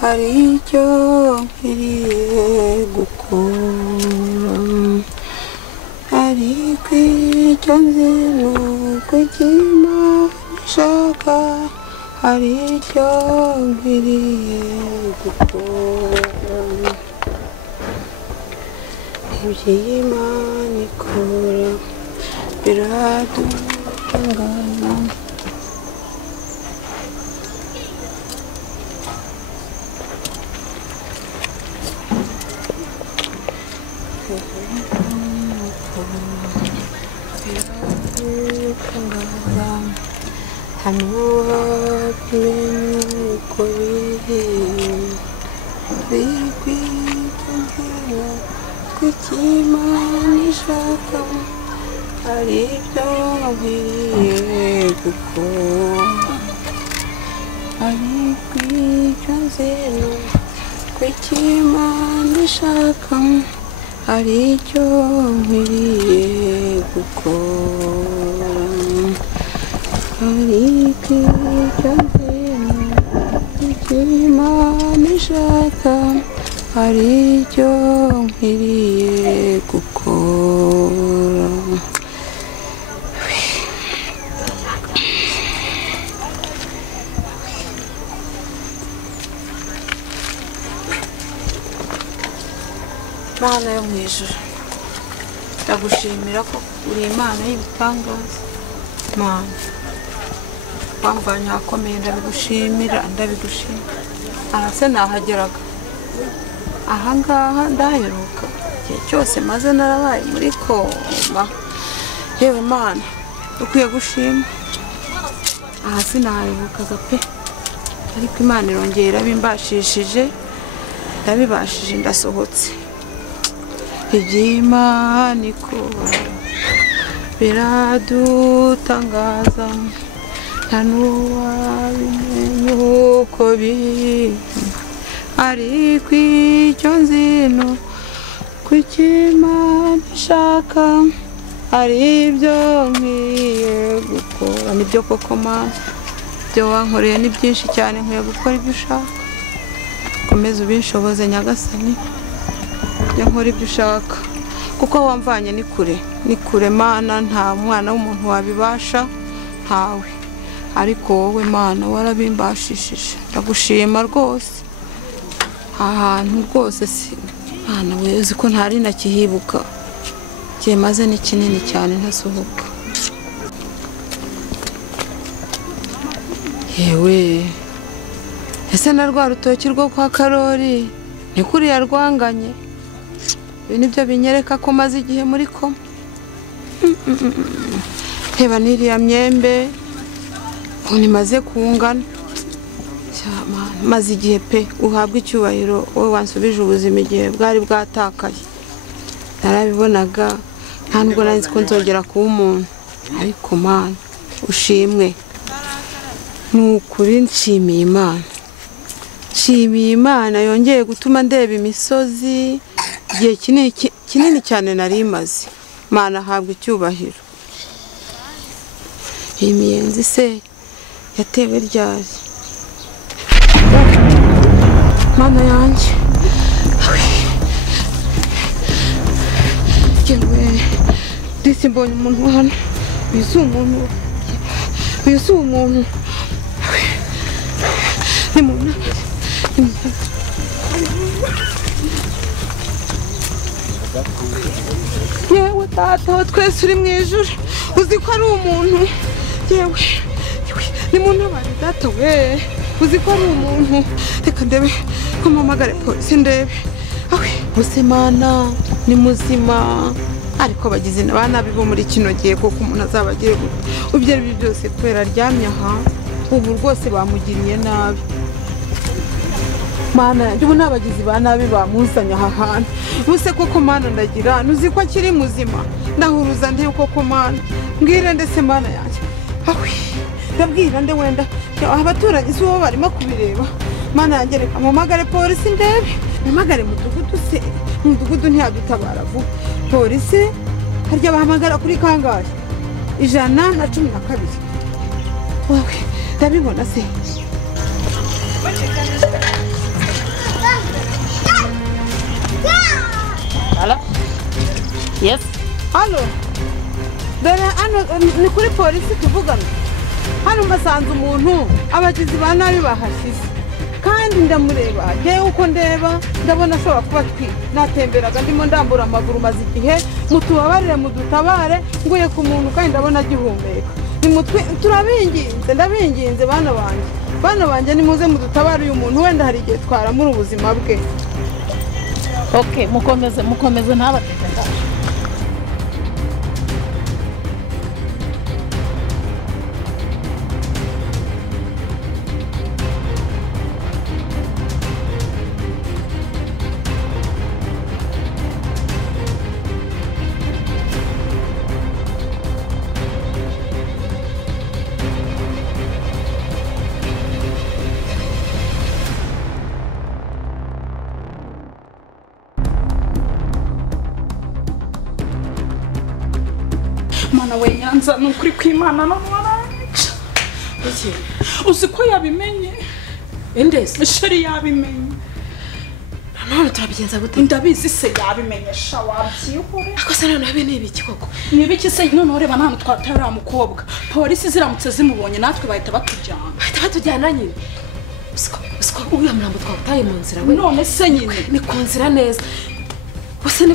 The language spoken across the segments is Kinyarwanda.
Haricyo nkwiriye gukora ariko icyo nzi nuko Imana ishaka haricyo nkwiriye gukora iby'Imana ikora biradutunganya hano uko bikwigenzura kw'Imana ishaka hari ibyo nkwiriye gukora ariko icyo nzi kw'Imana ishaka hari icyo nkwiriye gukora ariko icyo nzi kw'Imana ishaka hari icyo nkwiriye gukora Mana yo mwijuru ndagushimira ko uri Imana y'ibitangaza Mana wamvanye ahakomeye ndabigushimira aha se nahageraga ahangaha ndaheruka igihe cyose maze narabaye muri koma yewe Mana ukwiye gushima aha sinaherukaga pe ariko Imana irongera irabimbashishije ndabibashije ndasohotse iby'Imana ikora biradutangaza nta n'uwabimenya uko biri ariko icyo nzi kw'Imana ishaka hari ibyo nkwiye gukora nibyo koko Mana ibyo wankoreye ni byinshi cyane nkwiye gukora ibyo ushaka komeza ubinshoboze Nyagasani nkora ibyo ushaka kuko wamvanye ni kure Mana nta mwana w'umuntu wabibasha ntawe ariko wowe Mana warabimbashishije ndagushima rwose ahantu rwose si Mana wezi ko ntari nakihibuka kimaze ni kinini cyane ntasohoka yewe ese na rwa rutoki rwo kwa Karori ni kuriya rwanganye. Ibi nibyo binyereka ko maze igihe muri koma. Reba n'iriya myembe unimaze kungana. Maze igihe pe uhabwa icyubahiro wowe wansubije ubuzima igihe bwari bwatakaye. Narabibonaga nta nubwo nari nzi ko nzongera kuba umuntu, ariko Mana ushimwe. Nukuri nshimiye Imana. Nshimiye Imana yongeye gutuma ndeba imisozi igihe kinini cyane nari maze. Mana ahabwa icyubahiro. Iyi miyenzi se yatewe ryari? Mana yanjye. Yewe disi mbonye umuntu hano. Uyu si umuntu. Ni muntu. Yewe tata twese uri mu ijuru. Uzi ko ari umuntu. Yewe ni muntu bari data we. Uzi ko ari umuntu. Reka ndebe ko mpamagare polisi ndebe. Use Mana ni muzima. Ariko bagize abana bibo muri kino gihe koko umuntu azabagiye ubyo ari byose kubera aryamye aha. Ubu rwose bamugiriye nabi. Mana njye n'abagizi ba nabi bamuzanya aha hantu. Buse koko Mana ndagira nuzi ko akiri muzima. Ndahuruza nde koko Mana. Mbwire ndetse Mana yanjye. Ndabwira nde wenda abaturanyi si bo barimo kubireba. Mana yanjye reka mpamagare polisi ndebe. Mpamagare mudugudu se. Mudugudu ntiyadutabara vuba. Polisi harya bahamagara kuri kangahe? 112. Wowe ndabibona se. Hello? Yes? Hello? Ni kuri polisi tuvugana. Hano mbasanze umuntu abagizi ba nabi bahashize. Kandi ndamureba ngewe uko ndeba ndabona ashobora kuba natemberaga ndimo ndambura amaguru maze igihe mutubabarire mudutabare nguye ku muntu kandi ndabona agihumeka. Turabinginze ndabinginze bana banjye nimuze mudutabare uyu muntu wenda hari igihe twara muri ubuzima bwe. Okay, mukomeze ntabateka. Mana we Nyanza nukuri kw'Imana no waraca. Uzi ko yabimenye? Endese Sheri yabimenye. none turabigenza gute? Ndabizi se yabimenye sha wabyihore. Ako se none abe nibiki koko? Nibiki se none ureba nta twatara mukobwa. Polisi ziramutse zimubonye natwe bahita batujyana. Nyine. Usko uyu murambo twataye mu nzira we. None se nyine ni ku nzira neza. Bose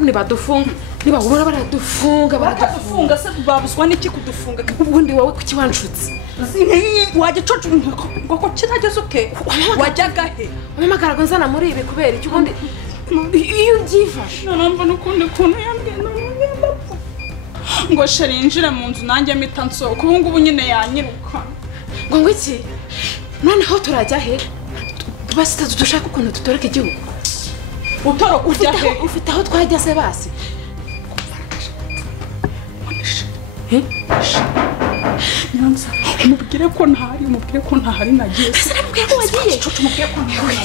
niba dufunga niba ubona baradufunga se babuzwa n'iki kudufunga ubundi wowe kuki wanshutse wagicocu ngo ko kirageze uke wajyaga he umamagara ngo nzana muri ibi kubera iki ubundi iyo ugifashe numva n'ukundi kuntu yambwiye ngo sheri yinjire mu nzu nanjye mpita nsohoka ubu ngubu nyine yanyiruka ngo iki noneho turajya he basi dushaka ukuntu tutoreka igihugu utoroka ujya he ufite aho twajya se basi Nyanza mubwire ko ntahari nagiye ese namubwire ko wagiye mubwire ko ntahari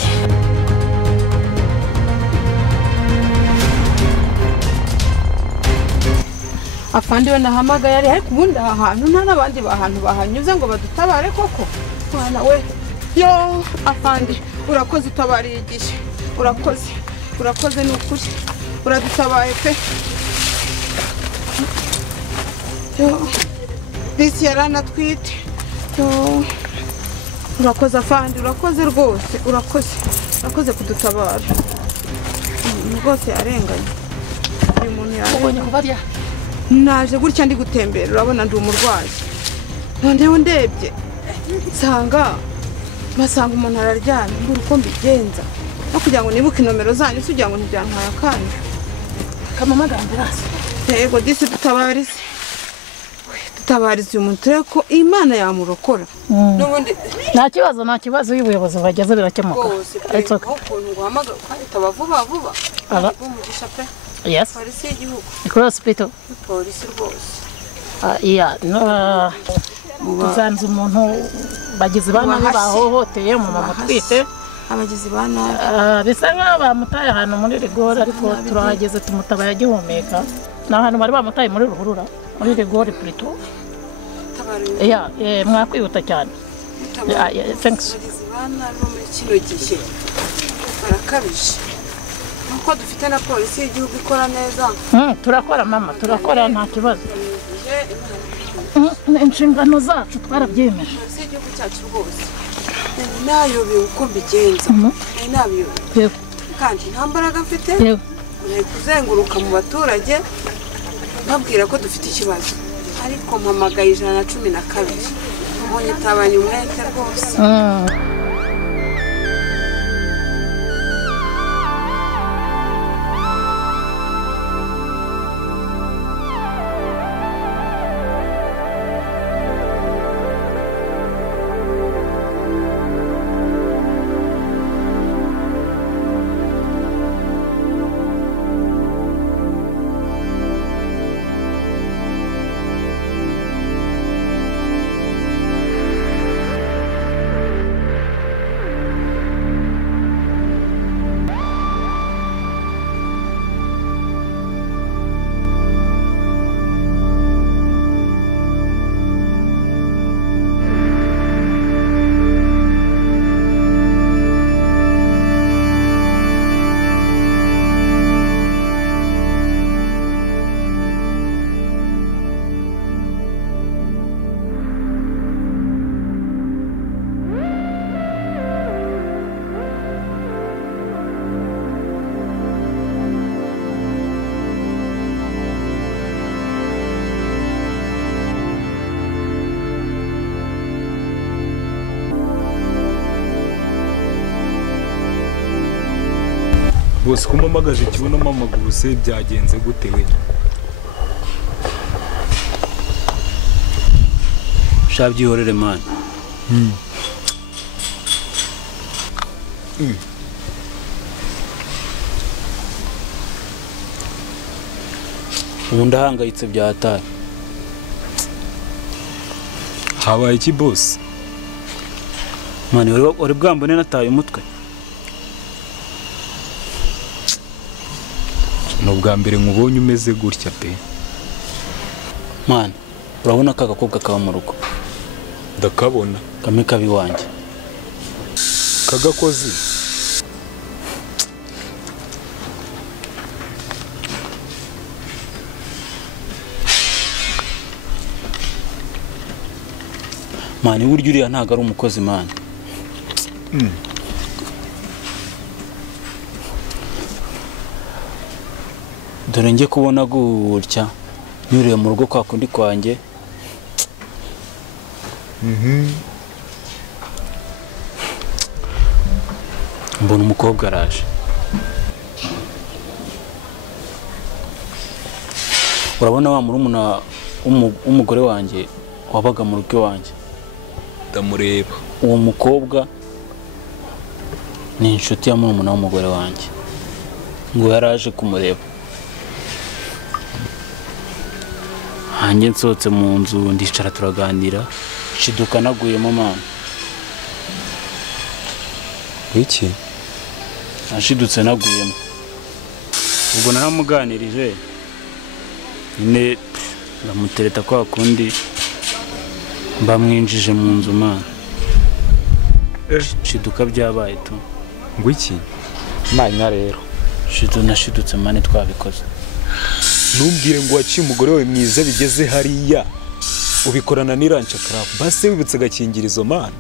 Afandi we nahamagaye ari ariko ubundi aha hantu nta nabandi bahantu bahanyuze ngo badutabare koko. Mwana we yo afandi urakoze utabariye igihe. Urakoze n'ukuri. Uradutabaye pe. Yo disi yarana twite. Yo urakoze afandi urakoze rwose urakoze kudutabara. Rwose yarenganye. Uyu muntu ubonye kubarya naje gutya ndi gutembera urabona ndi umurwayi. Noneho ndebye masanga umuntu araryamye mbura uko mbigenza no kugira ngo nibuke inomero zanyu kugira ngo ntibyantwara akanya kamamagara ambulance yego disi dutabarize uyu muntu turebe ko imana yamurokora n'ubundi nta kibazo y'ubuyobozi bageze birakemuka ariko ukuntu guhamagara ukahita vuba umugisha pe yes polisi y'igihugu kuri hospital polisi rwose tuzanze umuntu bagizi ba nabi bahohoteye mu mama twite abagizi ba nabi bisa nk'aho bamutaye ahantu muri rigore ariko turahageze tumutabaye agihumeka ni ahantu bari bamutaye muri ruhurura muri rigore plutôt mwakwihuta cyane thanks abagizi ba nabi muri kino gihe barakabije nuko dufite na polisi y'igihugu ikora neza turakora mama turakora nta kibazo inshingano zacu twarabyemeje polisi y'igihugu cyacu rwose nayobewe uko mbigenza nabiyobewe kandi nta mbaraga mfite nari kuzenguruka mu baturage babwira ko dufite ikibazo ariko mpamagaye 112 mbonye tabanye umwete rwose bose kumamagaje ikibuno amaguru se byagenze gute we shabyihorere man ubu ndahangayitse byatari habaye iki boss man wari bwambone nataye umutwe n'ubwa mbere nkubonye umeze gutya pe man urabona aka gakobwa kaba mu rugo ndakabona kamwe kabi wanjye kagakozi man buryo uriya ntago ari umukozi man dore njye kubona gutya nyuriye mu rugo kwa kundi kwanjye mbona umukobwa araje urabona wa murumuna w'umugore wanjye wabaga mu rugo wanjye ndamureba uwo mukobwa ni inshuti ya murumuna w'umugore wanjye ngo yaraje kumureba hanjye nsohotse mu nzu ndicara turaganira shiduka naguyemo mama iki nashidutse naguyemo ubwo naramuganirije nyine ndamutereta kwa kundi mbamwinjije mu nzu mana shiduka byabaye tu ngo iki manya rero nashidutse mane twabikoze numbwire ngo waciye umugore wawe mwiza bigeze hariya ubikorana n'irancha club base wibutse agakingirizo mana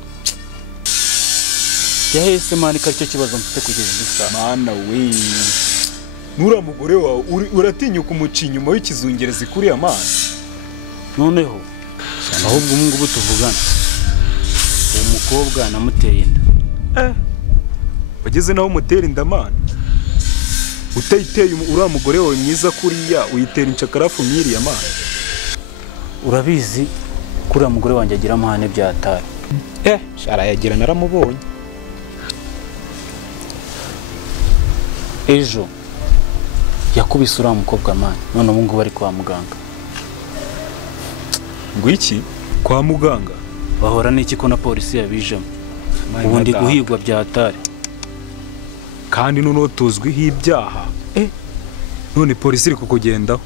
yahese mane karicyo kibazo mfite kugeza isa mana we nura mugore wawe uratinyuka umuci inyuma w'ikizungerezi kuriya mana noneho ahubwo ngubu tuvugana uwo mukobwa namuteye inda. Wageze naho umutera inda mana? Utayiteye uriya mugore wawe mwiza kuriya uyitera incakarafu myiriya mana? Urabizi kuri uriya mugore wanjye agira amahane byatari. Arayagira naramubonye. Ejo yakubise uriya mukobwa mani, none ubu ngubu bari kwa muganga. Ngo iki? Kwa muganga? Bahora n'iki ko na polisi yabijemo? Ubu ndi guhigwa byatari. Kandi noneho tuzwiho ibyaha. None polisi iri kukugendaho.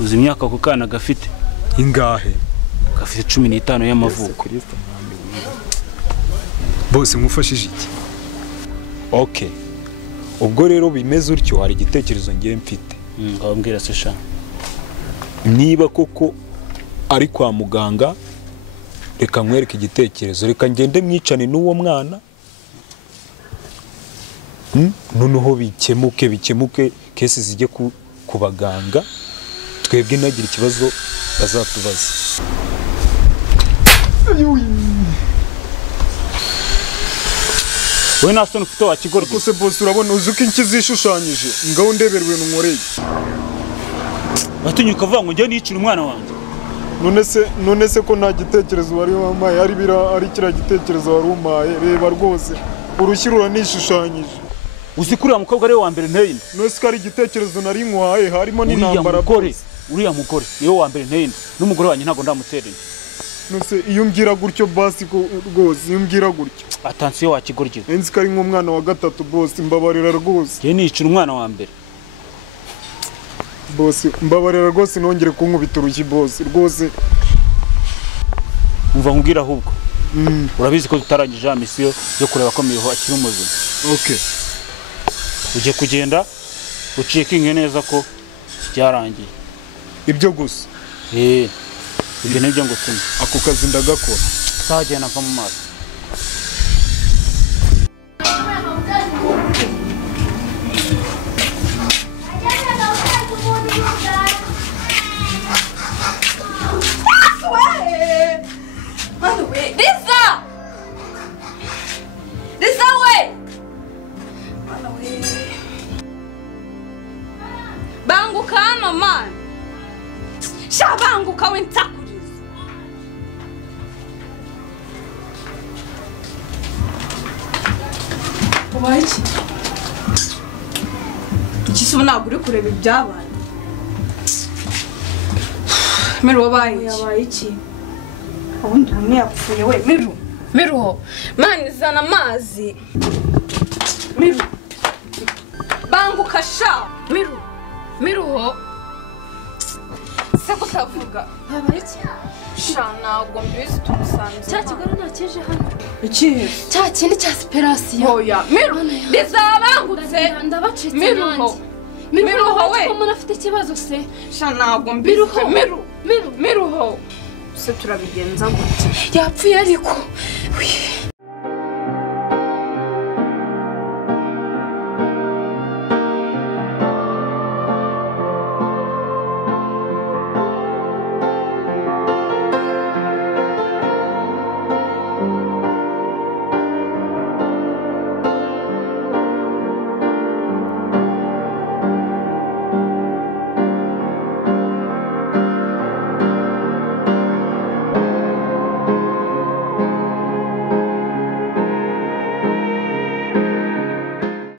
Uzi imyaka ako kana gafite? Ingahe? Gafite 15 y'amavuko. Bose mwufashije iki? Okay. Ubwo rero bimeze utyo hari igitekerezo ngiye mfite. Ngabambwira se sha. Niba koko ari kwa muganga, reka nkwereke igitekerezo, reka ngende mwicane n'uwo mwana. Noneho bikemuke kesi zijye ku baganga, twebwe nagira ikibazo bazatubaza. We nasoni ufite wakigorwa. Kose boss urabona uzuko inki zishushanyije, ngaho ndeberwe n'umureye. Batunyuka ukavuga ngo njye nicira umwana wanjye. None se ko nta gitekerezo wari wamaye, ari kira gitekerezo wari umaye, reba rwose urushyirura nishushanyije. Uzi kuri mukobwa ari wa mbere nteyinde. None se ari igitekerezo nari nkwaye, harimo n'intambara uriya mugore niyo wa mbere nteyinde, n'umugore wanjye ntago ndamutereye. Nose iyo mbwira gutyo basi ko rwose iyo mbwira gutyo. Atansiyo wakigorye. Enzi kari nk'umwana wa gatatu boss, mbabarira rwose. Njye nicira umwana wa mbere. Boss mbabarira rwose nongere kunkubita urushyi boss rwose. Umva nkubwira ahubwo. Urabizi ko tutarangije misiyo yo kureba ko miho akiri umuzima. Okay. Uje kugenda ucikinge neza ko byarangiye. Ibyo gusa. Ibyo nibyo ngo tume. Ako kazi ndagakora. Sajyana kwa mu maso. Banguka hano man. Shabanguka we ntakuriza. Ubaye iki? Ikiso ntabwo uri kureba ibyabaye. Miru wabaye iki? Ubundi umwe yapfuye we Miru. Man zana amazi. Miru. Banguka sha. Miruho. Se kutavuga. Habaye iki? Sha ntabwo mbizi tumusanze. Cya kigoro nakeje hano. Iki? Cya kindi cya Sperasiyo. Hoya, Miru. Ndizabangutse. Ndabacitse Miruho. Miruho we. Ko umuntu afite ikibazo se. Sha ntabwo mbizi. Miruho. Se turabigenza gute? Yapfuye ariko.